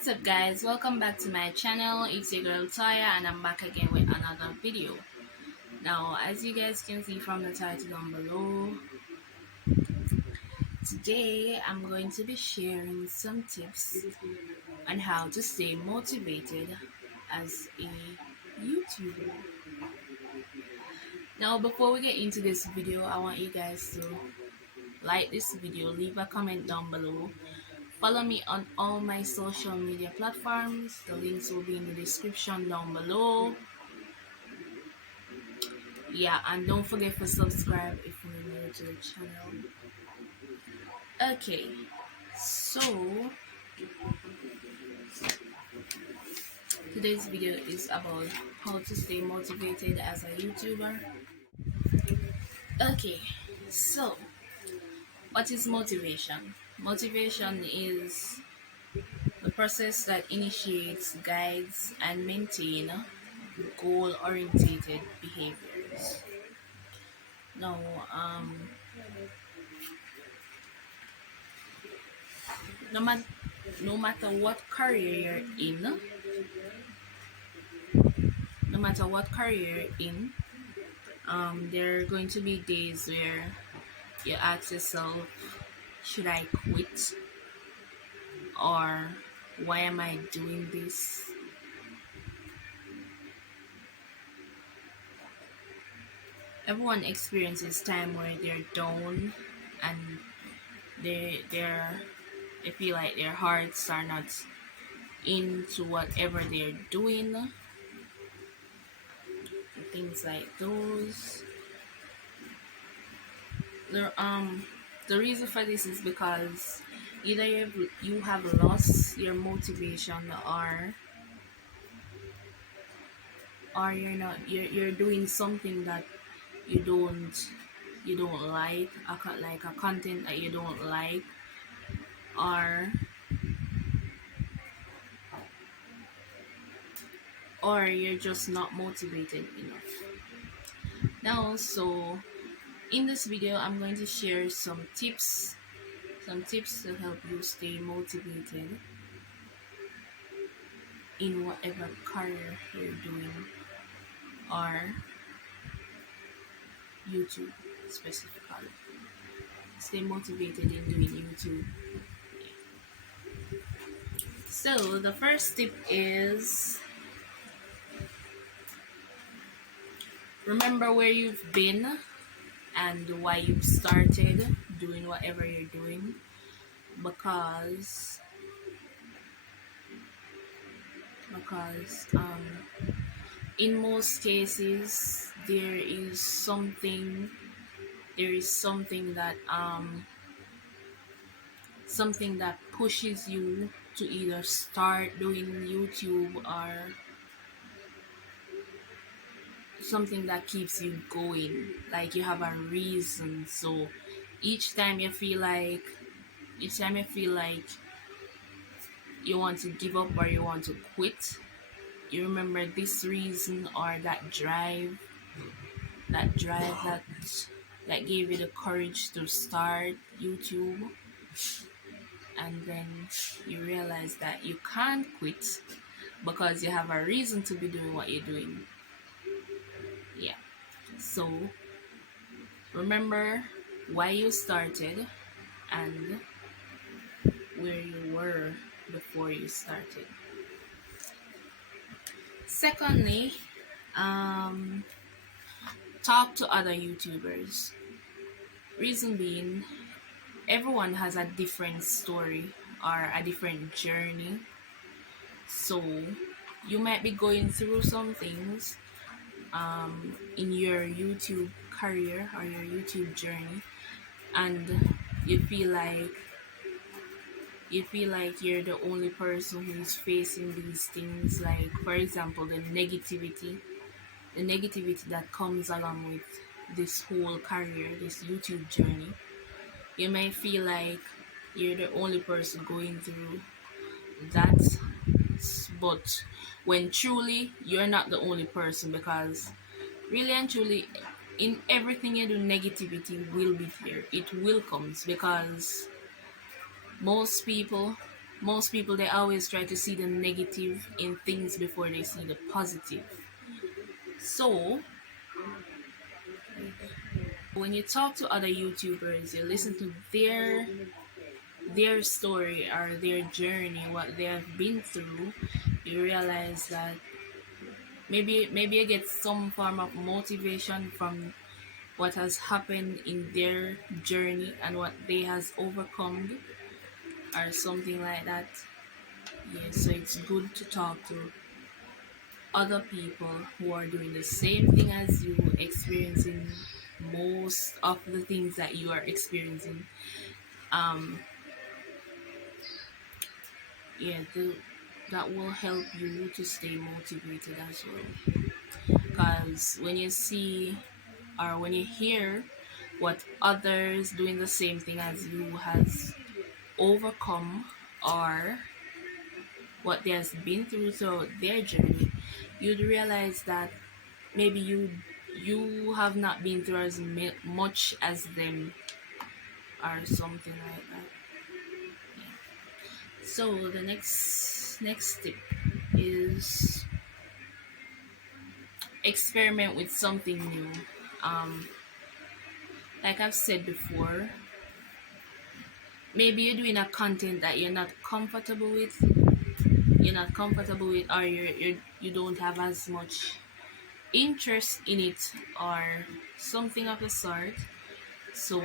What's up guys, welcome back to my channel. It's your girl Taya and I'm back again with another video. Now as you guys can see from the title down below, today I'm going to be sharing some tips on how to stay motivated as a YouTuber. Now before we get into this video, I want you guys to like this video, leave a comment down below. Follow me on all my social media platforms. The links will be in the description down below. Yeah, and don't forget to subscribe if you're new to the channel. Okay, so today's video is about how to stay motivated as a YouTuber. Okay, so what is motivation? Motivation is the process that initiates, guides, and maintains goal-oriented behaviors. Now, no, no matter what career you're in, no matter what career you're in, there are going to be days where you ask yourself, should I quit? Or why am I doing this? Everyone experiences time where they're down and they feel like their hearts are not into whatever they're doing. Things like those. The reason for this is because either you have lost your motivation, or you're doing something that you don't like, like a content that you don't like, or you're just not motivated enough. Now, so in this video I'm going to share some tips to help you stay motivated in whatever career you're doing, or YouTube specifically. Stay motivated in doing YouTube. So the first tip is, remember where you've been and why you've started doing whatever you're doing, because in most cases there is something that something that pushes you to either start doing YouTube, or something that keeps you going, like you have a reason. So each time you feel like you want to give up or you want to quit, you remember this reason or that drive that gave you the courage to start YouTube, and then you realize that you can't quit because you have a reason to be doing what you're doing. Yeah, so remember why you started and where you were before you started. Secondly, talk to other YouTubers. Reason being, everyone has a different story or a different journey. So you might be going through some things in your YouTube career or your YouTube journey, and you feel like you're the only person who's facing these things, like for example the negativity that comes along with this whole career, this YouTube journey. You may feel like you're the only person going through that, but when truly you're not the only person, because really and truly in everything you do, negativity will be there. It will come, because most people Most people, they always try to see the negative in things before they see the positive. So when you talk to other YouTubers, you listen to their story or their journey, what they have been through, you realize that maybe you get some form of motivation from what has happened in their journey and what they has overcome or something like that. Yeah, so it's good to talk to other people who are doing the same thing as you, experiencing most of the things that you are experiencing. Um, yeah, that will help you to stay motivated as well. Because when you see or when you hear what others doing the same thing as you has overcome or what they has been through throughout their journey, you'd realize that maybe you have not been through as much as them or something like that. So the next tip is experiment with something new. Um, like I've said before, maybe you're doing a content that you're not comfortable with, or you don't have as much interest in it, or something of the sort. So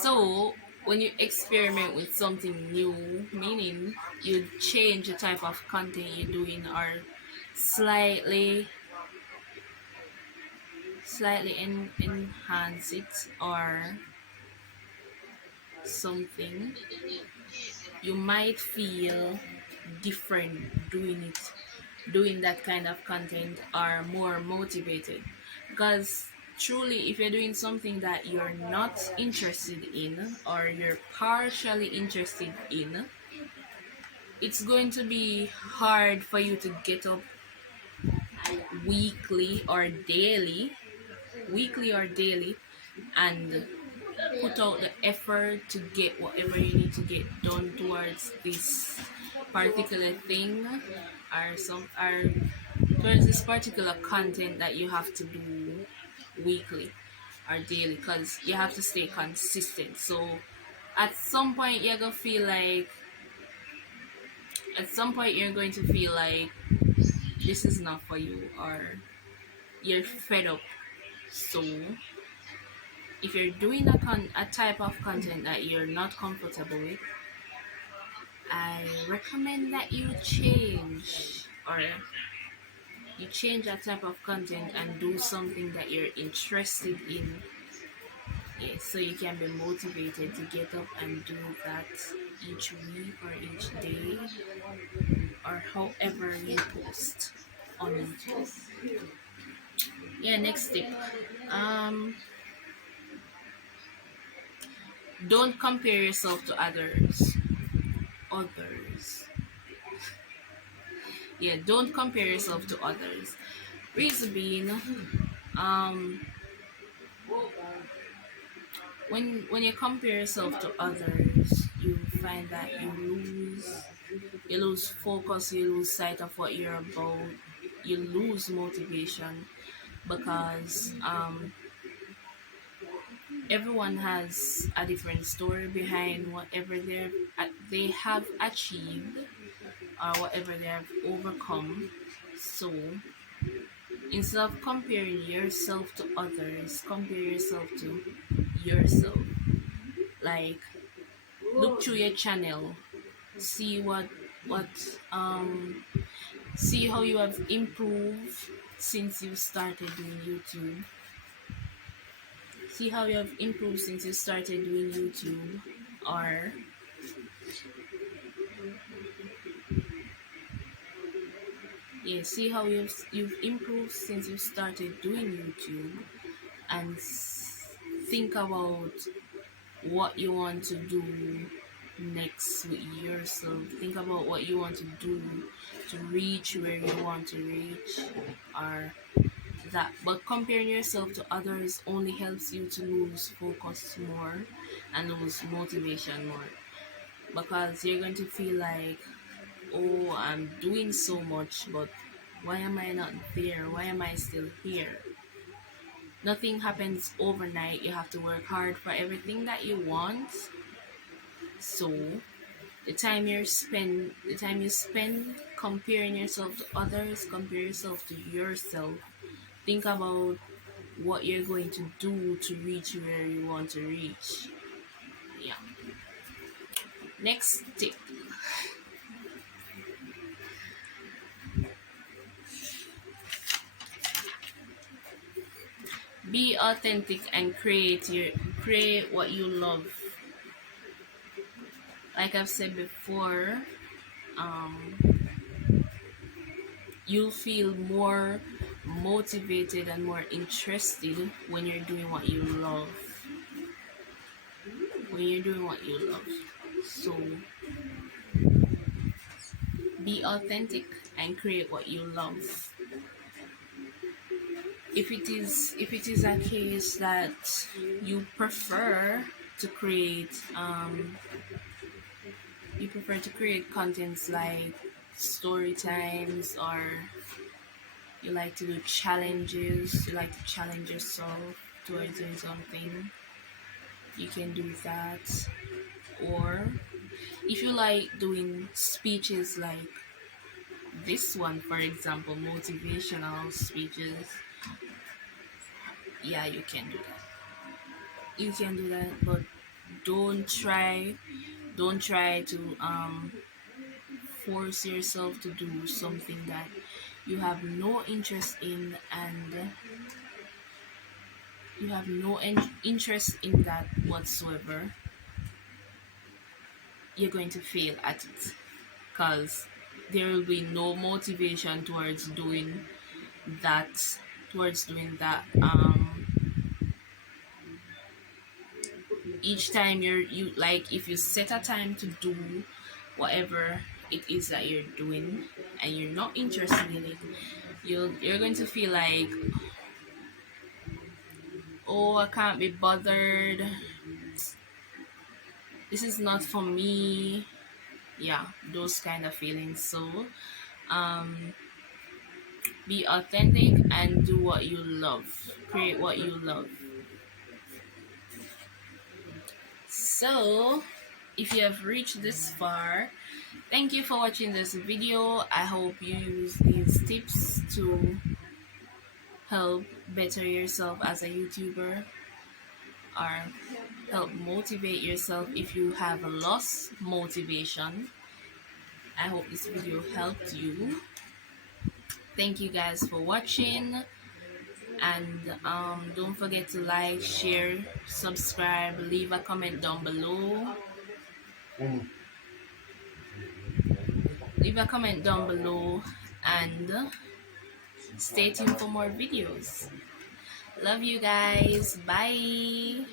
So, when you experiment with something new, meaning you change the type of content you're doing or slightly enhance it or something, you might feel different doing that kind of content, or more motivated. Because truly, if you're doing something that you're not interested in or you're partially interested in, it's going to be hard for you to get up weekly or daily weekly or daily and put out the effort to get whatever you need to get done towards this particular thing, or towards this particular content that you have to do weekly or daily, because you have to stay consistent. So at some point you're gonna feel like at some point you're going to feel like this is not for you, or you're fed up. So if you're doing a type of content that you're not comfortable with, I recommend that you change that type of content and do something that you're interested in. Yeah, so you can be motivated to get up and do that each week or each day, or however you post on YouTube. Yeah, next tip. Um, don't compare yourself to others. Others. Yeah, don't compare yourself to others. Reason being, um, when you compare yourself to others, you find that you lose focus, you lose sight of what you're about, you lose motivation, because everyone has a different story behind whatever they have achieved or whatever they have overcome. So instead of comparing yourself to others, compare yourself to yourself. Like, look through your channel, see what um see how you have improved since you started doing YouTube. See how you have improved since you started doing YouTube, or yeah, see how you've improved since you started doing YouTube, and think about what you want to do next with yourself. Think about what you want to do to reach where you want to reach, or that. But comparing yourself to others only helps you to lose focus more and lose motivation more, because you're going to feel like, oh, I'm doing so much, but why am I not there? Why am I still here? Nothing happens overnight. You have to work hard for everything that you want. So the time you spend comparing yourself to others, compare yourself to yourself. Think about what you're going to do to reach where you want to reach. Yeah. Next tip. Be authentic and create what you love. Like I've said before, um, you'll feel more motivated and more interested when you're doing what you love. When you're doing what you love. So be authentic and create what you love. If it is a case that you prefer to create contents like story times, or you like to do challenges, you like to challenge yourself towards doing something, you can do that. Or if you like doing speeches like this one, for example, motivational speeches, yeah, you can do that. You can do that, but don't try to force yourself to do something that you have no interest in, and you have no interest in that whatsoever. You're going to fail at it, because there will be no motivation that towards doing that. Each time you like, if you set a time to do whatever it is that you're doing and you're not interested in it, you're going to feel like, oh, I can't be bothered, this is not for me. Yeah, those kind of feelings. So um be authentic and do what you love, create what you love. So if you have reached this far, thank you for watching this video. I hope you use these tips to help better yourself as a YouTuber, or help motivate yourself if you have lost motivation. I hope this video helped you. Thank you guys for watching, and don't forget to like, share, subscribe, leave a comment down below. Leave a comment down below and stay tuned for more videos. Love you guys. Bye.